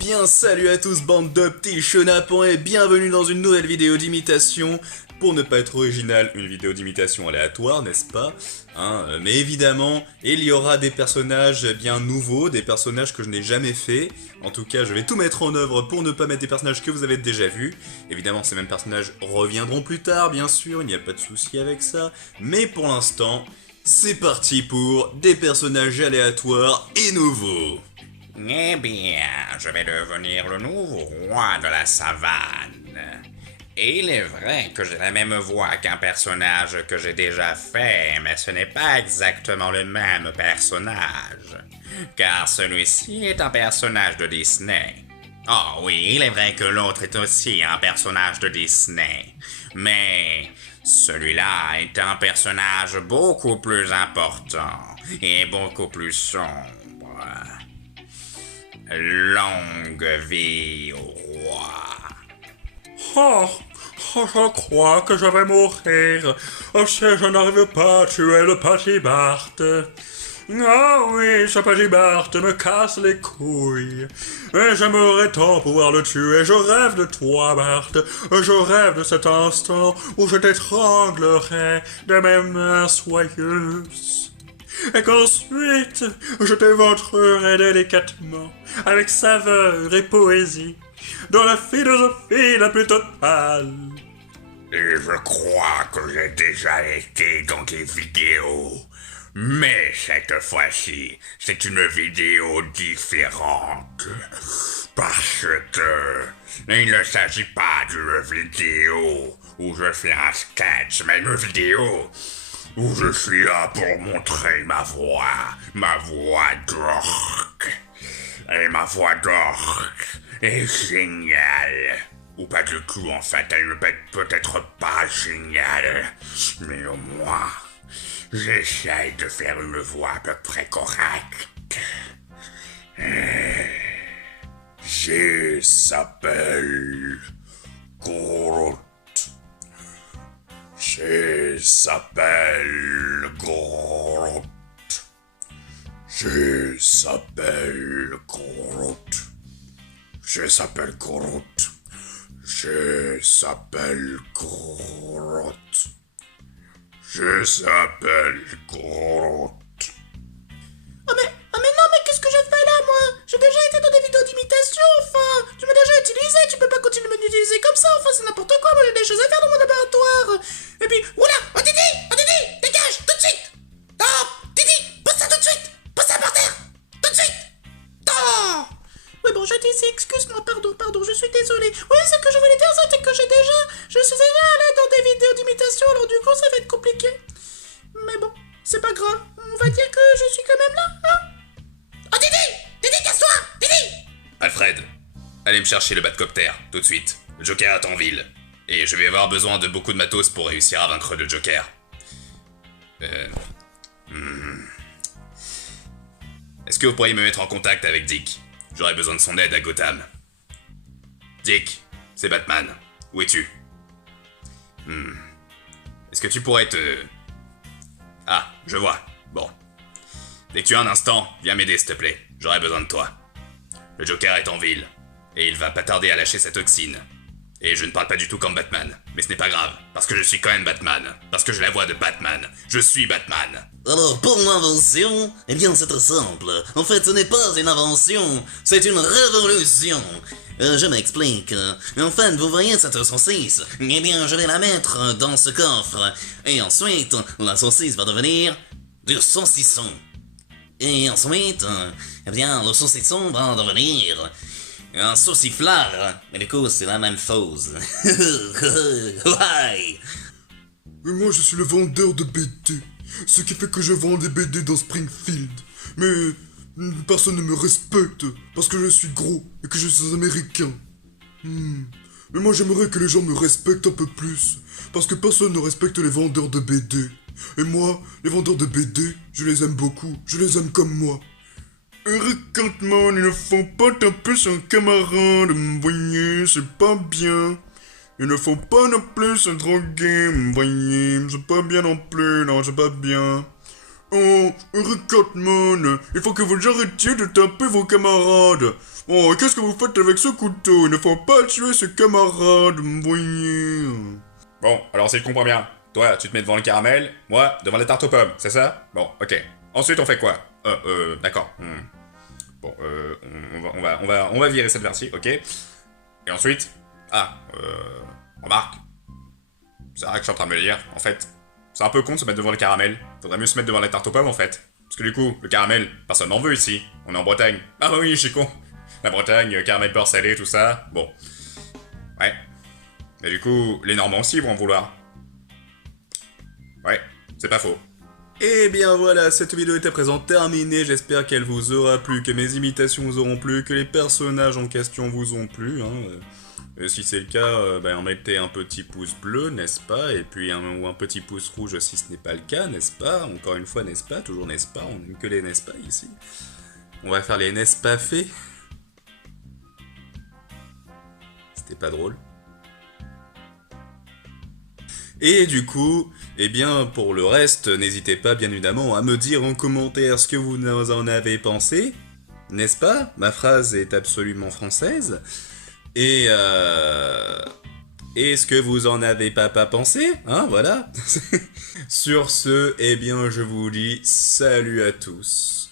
bien salut à tous bande de petits chenapans et bienvenue dans une nouvelle vidéo d'imitation. Pour ne pas être original, une vidéo d'imitation aléatoire, n'est-ce pas mais évidemment, il y aura des personnages bien nouveaux, des personnages que je n'ai jamais fait. En tout cas, je vais tout mettre en œuvre pour ne pas mettre des personnages que vous avez déjà vus. Évidemment, ces mêmes personnages reviendront plus tard, bien sûr, il n'y a pas de souci avec ça. Mais pour l'instant, c'est parti pour des personnages aléatoires et nouveaux. Eh bien, je vais devenir le nouveau roi de la savane. Et il est vrai que j'ai la même voix qu'un personnage que j'ai déjà fait, mais ce n'est pas exactement le même personnage. Car celui-ci est un personnage de Disney. Oh oui, il est vrai que l'autre est aussi un personnage de Disney. Mais celui-là est un personnage beaucoup plus important et beaucoup plus sombre. Longue vie au roi. Je crois que je vais mourir si je n'arrive pas à tuer le petit Bart. Ah oui, ce petit Bart me casse les couilles. Et j'aimerais tant pouvoir le tuer. Je rêve de toi, Bart. Je rêve de cet instant où je t'étranglerai de mes mains soyeuses. Et qu'ensuite, je t'éventrerai délicatement, avec saveur et poésie, dans la philosophie la plus totale. Et je crois que j'ai déjà été dans tes vidéos. Mais cette fois-ci, c'est une vidéo différente. Parce que il ne s'agit pas d'une vidéo où je fais un sketch, mais une vidéo où je suis là pour montrer ma voix d'orque. Et ma voix d'orque est géniale. Ou pas du tout, en fait, elle ne peut-être pas géniale. Mais au moins, j'essaye de faire une voix à peu près correcte. Je s'appelle Groot. Je s'appelle Groot. Je s'appelle Groot. Je s'appelle Groot. Je s'appelle Groot. Je s'appelle Groot. Oh mais non, mais qu'est-ce que je fais là, moi? J'ai déjà été dans des vidéos d'imitation, enfin. Tu m'as déjà utilisé, tu peux pas continuer de m'utiliser comme ça, enfin, c'est n'importe quoi, moi j'ai des choses à faire dans mon laboratoire. Et puis, oula, oh Didi, dégage, tout de suite. Oh, Didi, pose ça tout de suite. Pose ça par terre, tout de suite. Oh. Oui, bon, je dis, excuse-moi, pardon, je suis désolée. Oui, ce que je voulais dire, c'était que je suis déjà allée dans des vidéos d'imitation, alors du coup, ça va être compliqué. Mais bon, c'est pas grave, on va dire que je suis quand même là, hein. Oh, Didi, casse-toi, Didi. Alfred, allez me chercher le Batcopter, tout de suite. Le Joker est en ville. Et je vais avoir besoin de beaucoup de matos pour réussir à vaincre le Joker. Est-ce que vous pourriez me mettre en contact avec Dick? J'aurais besoin de son aide à Gotham. Dick, c'est Batman. Où es-tu? Est-ce que tu pourrais te... Ah, je vois. Bon. Dès que tu as un instant, viens m'aider s'il te plaît. J'aurais besoin de toi. Le Joker est en ville. Et il va pas tarder à lâcher sa toxine. Et je ne parle pas du tout comme Batman. Mais ce n'est pas grave. Parce que je suis quand même Batman. Parce que j'ai la voix de Batman. Je suis Batman. Alors, pour l'invention, eh bien c'est très simple. En fait, ce n'est pas une invention, c'est une révolution. Je m'explique. En fait, vous voyez cette saucisse? Eh bien, je vais la mettre dans ce coffre. Et ensuite, la saucisse va devenir du saucisson. Et ensuite, eh bien, le saucisson va devenir un sauciflard. Mais du coup, c'est la même chose. Ouais. Mais moi je suis le vendeur de BD. Ce qui fait que je vends des BD dans Springfield. Mais personne ne me respecte parce que je suis gros et que je suis américain. Mais moi j'aimerais que les gens me respectent un peu plus. Parce que personne ne respecte les vendeurs de BD. Et moi, les vendeurs de BD, je les aime beaucoup. Je les aime comme moi. Eric Cartman, ils ne font pas taper son camarade, vous voyez, c'est pas bien. Ils ne faut pas non plus se droguer, vous voyez, c'est pas bien non plus, non, c'est pas bien. Oh, Eric Cartman, il faut que vous arrêtiez de taper vos camarades. Oh, qu'est-ce que vous faites avec ce couteau? Il ne faut pas tuer ses camarades, vous voyez. Bon, alors si je comprends bien, toi, tu te mets devant le caramel, moi, devant les tartes aux pommes, c'est ça? Bon, ok. Ensuite, on fait quoi? D'accord. Bon, on va virer cette version, ok? Et ensuite, remarque, c'est vrai que je suis en train de me dire, en fait, c'est un peu con de se mettre devant le caramel. Faudrait mieux se mettre devant les tartes aux pommes, en fait. Parce que du coup, le caramel, personne n'en veut ici. On est en Bretagne. Ah bah oui, je suis con. La Bretagne, caramel beurre salé, tout ça. Bon. Ouais. Mais du coup, les Normands aussi vont en vouloir. Ouais, c'est pas faux. Et bien voilà, cette vidéo est à présent terminée, j'espère qu'elle vous aura plu, que mes imitations vous auront plu, que les personnages en question vous ont plu, hein. Si c'est le cas, mettez un petit pouce bleu, n'est-ce pas, et puis ou un petit pouce rouge si ce n'est pas le cas, n'est-ce pas, encore une fois, n'est-ce pas, toujours n'est-ce pas, on n'aime que les n'est-ce pas ici. On va faire les n'est-ce pas faits. C'était pas drôle. Et du coup, eh bien, pour le reste, n'hésitez pas, bien évidemment, à me dire en commentaire ce que vous en avez pensé. N'est-ce pas? Ma phrase est absolument française. Et ce que vous en avez pas pensé, hein, voilà. Sur ce, eh bien, je vous dis salut à tous.